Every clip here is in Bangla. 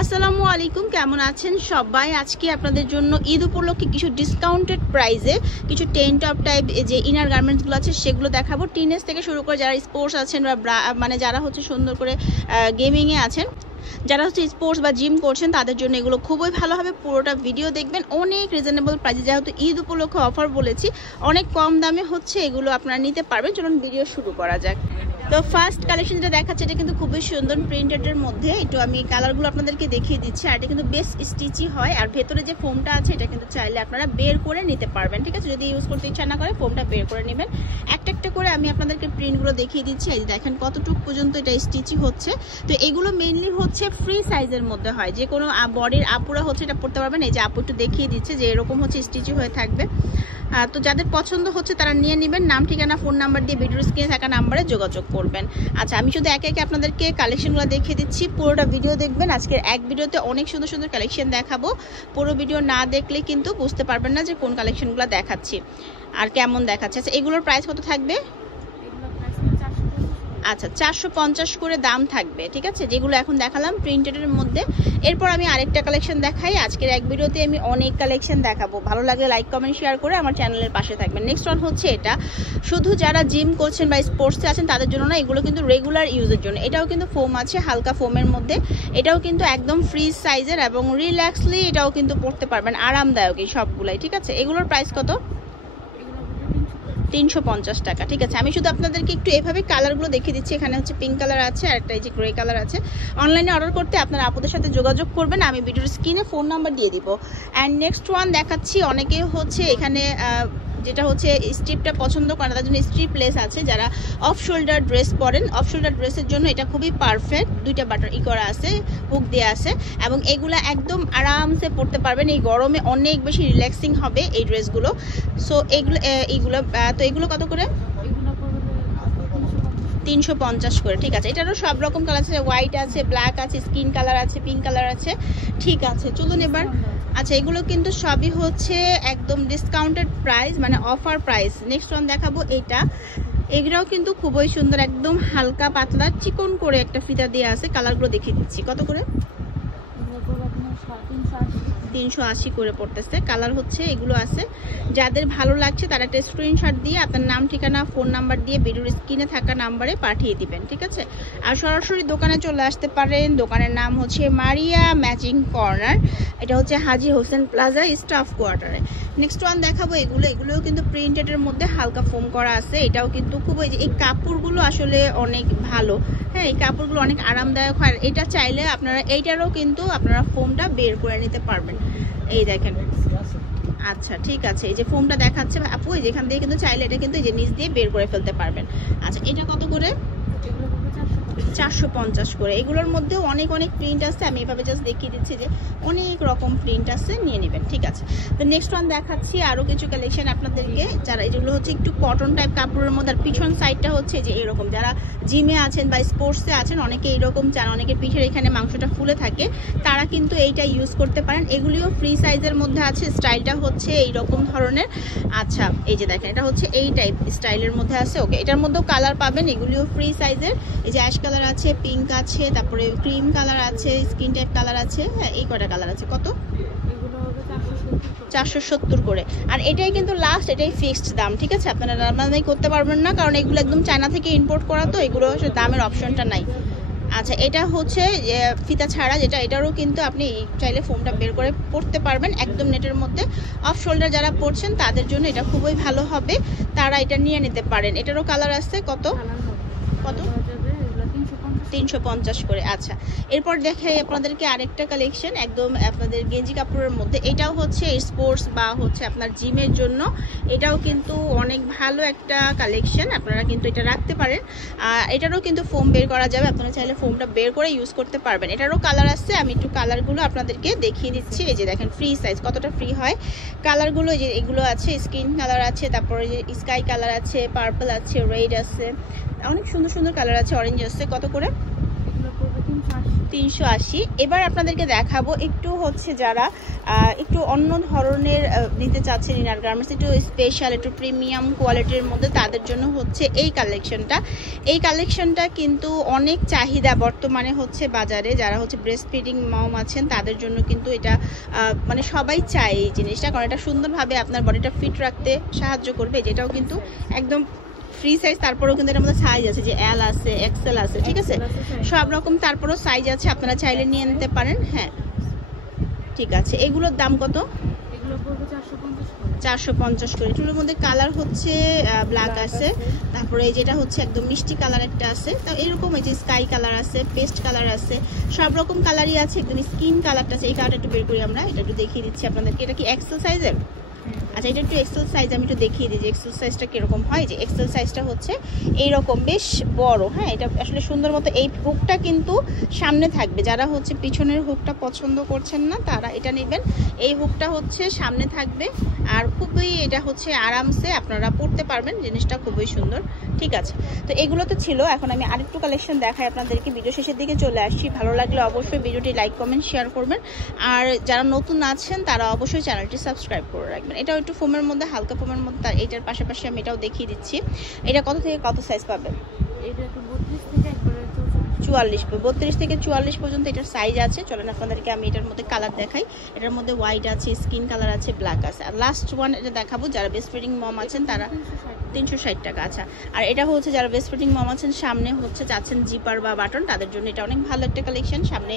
আসসালামু আলাইকুম, কেমন আছেন সবাই? আজকে আপনাদের জন্য ঈদ উপলক্ষে কিছু ডিসকাউন্টেড প্রাইসে কিছু টেন টপ টাইপ যে ইনার গার্মেন্টসগুলো আছে সেগুলো দেখাবো। টিনেজ থেকে শুরু করে যারা স্পোর্টস আছেন বা মানে যারা হচ্ছে সুন্দর করে গেমিংয়ে আছেন, যারা হচ্ছে স্পোর্টস বা জিম করছেন, তাদের জন্য এগুলো খুবই ভালো হবে। পুরোটা ভিডিও দেখবেন, অনেক রিজনেবল প্রাইসে, যেহেতু ঈদ উপলক্ষে অফার বলেছি, অনেক কম দামে হচ্ছে এগুলো আপনারা নিতে পারবেন। চলুন ভিডিও শুরু করা যাক। তো ফার্স্ট কালেকশন যেটা দেখাচ্ছে এটা কিন্তু খুবই সুন্দর প্রিন্টেডের মধ্যে। একটু আমি কালারগুলো আপনাদেরকে দেখিয়ে দিচ্ছি। আর এটা কিন্তু বেশ স্টিচি হয়, আর ভেতরে যে ফোমটা আছে এটা কিন্তু চাইলে আপনারা বের করে নিতে পারবেন, ঠিক আছে? যদি ইউজ করতে ইচ্ছা না করে ফোমটা বের করে নেবেন। একটা একটা করে আমি আপনাদেরকে প্রিন্টগুলো দেখিয়ে দিচ্ছি। এই দেখেন কতটুকু পর্যন্ত এটা স্টিচি হচ্ছে। তো এগুলো মেইনলি হচ্ছে ফ্রি সাইজের মধ্যে হয়, যে কোনো বডির আপুরা হচ্ছে এটা পড়তে পারবেন। এই যে আপু একটু দেখিয়ে দিচ্ছে যে এরকম হচ্ছে স্টিচি হয়ে থাকবে। তো যাদের পছন্দ হচ্ছে তারা নিয়ে নেবেন। নাম, ঠিকানা, ফোন নাম্বার দিয়ে ভিডিওর স্ক্রিনে থাকা নাম্বারে যোগাযোগ করবেন। আচ্ছা, আমি শুধু একে একে আপনাদেরকে কালেকশনগুলো দেখিয়ে দিচ্ছি, পুরোটা ভিডিও দেখবেন। আজকের এক ভিডিওতে অনেক সুন্দর সুন্দর কালেকশন দেখাবো। পুরো ভিডিও না দেখলে কিন্তু বুঝতে পারবেন না যে কোন কালেকশনগুলো দেখাচ্ছি আর কেমন দেখাচ্ছে। আচ্ছা, এগুলোর প্রাইস কত থাকবে? আচ্ছা, 450 করে দাম থাকবে, ঠিক আছে? যেগুলো এখন দেখালাম প্রিন্টেডের মধ্যে। এরপর আমি আরেকটা কালেকশন দেখাই। আজকের এক ভিডিওতে আমি অনেক কালেকশন দেখাবো। ভালো লাগলে লাইক, কমেন্ট, শেয়ার করে আমার চ্যানেলের পাশে থাকবেন। নেক্সট ওয়ান হচ্ছে এটা শুধু যারা জিম করছেন বা স্পোর্টসে আছেন তাদের জন্য না, এগুলো কিন্তু রেগুলার ইউজের জন্য। এটাও কিন্তু ফোম আছে, হালকা ফোমের মধ্যে। এটাও কিন্তু একদম ফ্রি সাইজের এবং রিল্যাক্সলি এটাও কিন্তু পড়তে পারবেন, আরামদায়ক এই সবগুলাই, ঠিক আছে? এগুলোর প্রাইস কত? 350 টাকা, ঠিক আছে? আমি শুধু আপনাদেরকে একটু এভাবে কালারগুলো দেখিয়ে দিচ্ছি। এখানে হচ্ছে পিঙ্ক কালার আছে, আর একটা এই যে গ্রে কালার আছে। অনলাইনে অর্ডার করতে আপনারা আপুদের সাথে যোগাযোগ করবেন, আমি ভিডিওর স্ক্রিনে ফোন নাম্বার দিয়ে দিব। অ্যান্ড নেক্সট ওয়ান দেখাচ্ছি। অনেকে হচ্ছে এখানে যেটা হচ্ছে স্ট্রিপটা পছন্দ করেন, তার জন্য স্ট্রিপলেস আছে। যারা অফ শোল্ডার ড্রেস পরেন, অফ শোল্ডার ড্রেসের জন্য এটা খুবই পারফেক্ট। দুইটা বাটন করা আছে, হুক দেওয়া আছে, এবং এগুলা একদম আরামসে পরতে পারবেন। এই গরমে অনেক বেশি রিল্যাক্সিং হবে এই ড্রেসগুলো। সো এইগুলো তো এগুলো কত করে? 350 করে, ঠিক আছে? এটারও সব রকম কালার আছে, হোয়াইট আছে, ব্ল্যাক আছে, স্কিন কালার আছে, পিঙ্ক কালার আছে, ঠিক আছে? চলুন এবার। আচ্ছা, এগুলো কিন্তু সবই হচ্ছে একদম ডিসকাউন্টেড প্রাইস, মানে অফার প্রাইস। নেক্সট ওয়ান দেখাবো এইটা। এগুলোও কিন্তু খুবই সুন্দর, একদম হালকা পাতলা চিকন করে একটা ফিতা দিয়ে আছে। কালারগুলো দেখিয়ে দিচ্ছি। কত করে? 380 করে পড়তেছে। কালার হচ্ছে এগুলো আছে। যাদের ভালো লাগছে তারা একটা স্ক্রিনশট দিয়ে আপনার নাম, ঠিকানা, ফোন নাম্বার দিয়ে ভিডিওর স্ক্রিনে থাকা নাম্বারে পাঠিয়ে দিবেন, ঠিক আছে? আর সরাসরি দোকানে চলে আসতে পারেন। দোকানের নাম হচ্ছে মারিয়া ম্যাচিং কর্নার। এটা হচ্ছে হাজী হোসেন প্লাজা স্টাফ কোয়ার্টারে। নেক্সট ওয়ান দেখাবো। এগুলোও কিন্তু প্রিন্টেডের মধ্যে হালকা ফোম করা আছে। এটাও কিন্তু খুব, এই কাপড়গুলো আসলে অনেক ভালো। হ্যাঁ, এই কাপড়গুলো অনেক আরামদায়ক হয়। এটা চাইলে আপনারা এইটারও কিন্তু আপনারা ফোমটা বের করে নিতে পারবেন। এই দেখেন। আচ্ছা, ঠিক আছে। এই যে ফোমটা দেখাচ্ছে আপু, এই যেখান দিয়ে কিন্তু চাইলে এটা কিন্তু এই যে নিচ দিয়ে বের করে ফেলতে পারবেন। আচ্ছা, এটা কত করে? 450 করে। এগুলোর মধ্যেও অনেক অনেক প্রিন্ট আছে। আমি এভাবে জাস্ট দেখিয়ে দিচ্ছি যে অনেক রকম প্রিন্ট আছে, নিয়ে নেবেন, ঠিক আছে? তো নেক্সট ওয়ান দেখাচ্ছি আরও কিছু কালেকশন আপনাদেরকে। যারা এগুলো হচ্ছে একটু কটন টাইপ কাপড়ের মধ্যে, আর পিছন সাইডটা হচ্ছে যে এরকম। যারা জিমে আছেন বা স্পোর্টসে আছেন, অনেকে এইরকম চান, অনেকে পিঠের এখানে মাংসটা ফুলে থাকে, তারা কিন্তু এইটা ইউজ করতে পারেন। এগুলিও ফ্রি সাইজের মধ্যে আছে। স্টাইলটা হচ্ছে এইরকম ধরনের। আচ্ছা, এই যে দেখেন, এটা হচ্ছে এই টাইপ স্টাইলের মধ্যে আছে। ওকে, এটার মধ্যেও কালার পাবেন। এগুলিও ফ্রি সাইজের। এই যে অ্যাশ কালার আছে, পিঙ্ক আছে, তারপরে ক্রিম কালার আছে, স্কিন টাইপ কালার আছে। হ্যাঁ, এই কটা কালার আছে। কত? 470 করে। আর এটাই কিন্তু লাস্ট, এটাই ফিক্সড দাম, ঠিক আছে? আপনারা দামাদামি করতে পারবেন না, কারণ এগুলো একদম চায়না থেকে ইম্পোর্ট করা, তো এগুলো দামের অপশনটা নাই। আচ্ছা, এটা হচ্ছে ফিতা ছাড়া, যেটা এটারও কিন্তু আপনি চাইলে ফোমটা বের করে পরতে পারবেন একদম নেটের মধ্যে। অফ শোল্ডার যারা পরছেন তাদের জন্য এটা খুবই ভালো হবে, তারা এটা নিয়ে নিতে পারেন। এটারও কালার আছে। কত? 350 করে। আচ্ছা, এরপর দেখাই আপনাদেরকে আরেকটা কালেকশন, একদম আপনাদের গেঞ্জি কাপড়ের মধ্যে। এটাও হচ্ছে স্পোর্টস বা হচ্ছে আপনার জিমের জন্য। এটাও কিন্তু অনেক ভালো একটা কালেকশন, আপনারা কিন্তু এটা রাখতে পারেন। এটারও কিন্তু ফোম বের করা যাবে, আপনারা চাইলে ফোমটা বের করে ইউজ করতে পারবেন। এটারও কালার আছে, আমি একটু কালারগুলো আপনাদেরকে দেখিয়ে দিচ্ছি। এই যে দেখেন ফ্রি সাইজ কতটা ফ্রি হয় কালারগুলো। যে এগুলো আছে স্কিন কালার আছে, তারপরে যে স্কাই কালার আছে, পার্পল আছে, রেড আছে, অনেক সুন্দর সুন্দর কালার আছে, অরেঞ্জ আছে। কত করে? 380। এবার আপনাদেরকে দেখাবো একটু হচ্ছে যারা একটু অন্য ধরনের নিতে চাচ্ছেন ইনার গার্মেন্টস, একটু স্পেশাল, একটু প্রিমিয়াম কোয়ালিটির মধ্যে, তাদের জন্য হচ্ছে এই কালেকশনটা কিন্তু অনেক চাহিদা বর্তমানে হচ্ছে বাজারে। যারা হচ্ছে ব্রেস্ট ফিডিং মম আছেন তাদের জন্য কিন্তু এটা মানে সবাই চায় এই জিনিসটা, কারণ এটা সুন্দরভাবে আপনার বডিটা ফিট রাখতে সাহায্য করবে। যেটাও কিন্তু একদম ফ্রি সাইজ, তারপরেও কিন্তু এটার মধ্যে সাইজ আছে, যে এল আছে, এক্সেল আছে, ঠিক আছে, সব রকম তারপরেও সাইজ আছে, আপনারা চাইলে নিয়ে নিতে পারেন। হ্যাঁ ঠিক আছে। এগুলোর দাম কত? 450 করে। এটার মধ্যে কালার হচ্ছে ব্ল্যাক আছে, তারপরে যেটা হচ্ছে একদম মিষ্টি কালার একটা আছে, তো এরকম এই যে স্কাই কালার আছে, পেস্ট কালার আছে, সব রকম কালারই আছে। একদম স্কিন কালারটা আছে, এই কালারটা একটু বের করি আমরা, এটা একটু দেখিয়ে দিচ্ছি আপনাদেরকে। এটা কি এক্সেল সাইজের? আচ্ছা, এটা একটু এক্সেল সাইজ, আমি একটু দেখিয়ে দিই যে এক্সেল সাইজটা কিরকম হয়। যে এক্সেল সাইজটা হচ্ছে এইরকম বেশ বড়। হ্যাঁ, এটা আসলে সুন্দর মতো এই হুকটা কিন্তু সামনে থাকবে। যারা হচ্ছে পিছনের হুকটা পছন্দ করছেন না তারা এটা নেবেন। এই হুকটা হচ্ছে সামনে থাকবে, আর খুবই এটা হচ্ছে আরামসে আপনারা পরতে পারবেন, জিনিসটা খুবই সুন্দর। ঠিক আছে, তো এগুলো তো ছিল। এখন আমি আরেকটু কালেকশন দেখাই আপনাদেরকে। ভিডিও শেষের দিকে চলে আসছি, ভালো লাগলে অবশ্যই ভিডিওটি লাইক কমেন্ট শেয়ার করবেন, আর যারা নতুন আছেন তারা অবশ্যই চ্যানেলটি সাবস্ক্রাইব করে রাখবেন। এটাও একটু ফোমের মধ্যে, হালকা ফোমের মধ্যে, তার এটার পাশাপাশি আমি এটাও দেখিয়ে দিচ্ছি। এটা কত থেকে কত সাইজ পাবেন? এটা 32 থেকে 44 পর্যন্ত এটার সাইজ আছে। চলেন আপনাদেরকে আমি এটার মধ্যে কালার দেখাই। এটার মধ্যে হোয়াইট আছে, স্কিন কালার আছে, ব্ল্যাক আছে, আর লাস্ট ওয়ান এটা দেখাবো যারা বেস্ট ফিটিং মম আছেন তারা 360 টাকা। আচ্ছা, আর এটা হচ্ছে যারা বেস্ট ফিটিং মম আছেন সামনে হচ্ছে চাচ্ছেন জিপার বা বাটন, তাদের জন্য এটা অনেক ভালো একটা কালেকশন। সামনে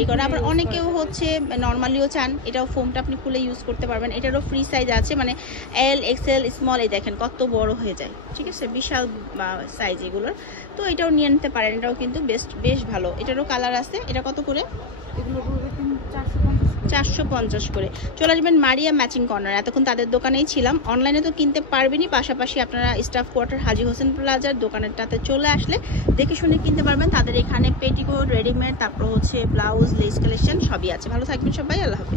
এই করে আবার অনেকেও হচ্ছে নর্মালিও চান, এটাও ফোমটা আপনি খুলে ইউজ করতে পারবেন। এটারও ফ্রি সাইজ আছে, মানে এল, এক্সেল, স্মল, এই দেখেন কত বড় হয়ে যায়, ঠিক আছে, বিশাল সাইজ এগুলোর। তো এটাও নিয়ে নিতে পারেন, এটাও কিন্তু বেশ ভালো। এটারও কালার আছে। এটা কত করে? 450 করে। চলে আসবেন মারিয়া ম্যাচিং কর্নার। এতক্ষণ তাদের দোকানেই ছিলাম। অনলাইনে তো কিনতে পারবেনই, পাশাপাশি আপনারা স্টাফ কোয়ার্টার হাজী হোসেন প্লাজার দোকানেরটাতে চলে আসলে দেখে শুনে কিনতে পারবেন। তাদের এখানে পেটিকোট, রেডিমেড, তারপর হচ্ছে ব্লাউজ, লেস কালেকশন সবই আছে। ভালো থাকবেন সবাই, আল্লাহ হাফেজ।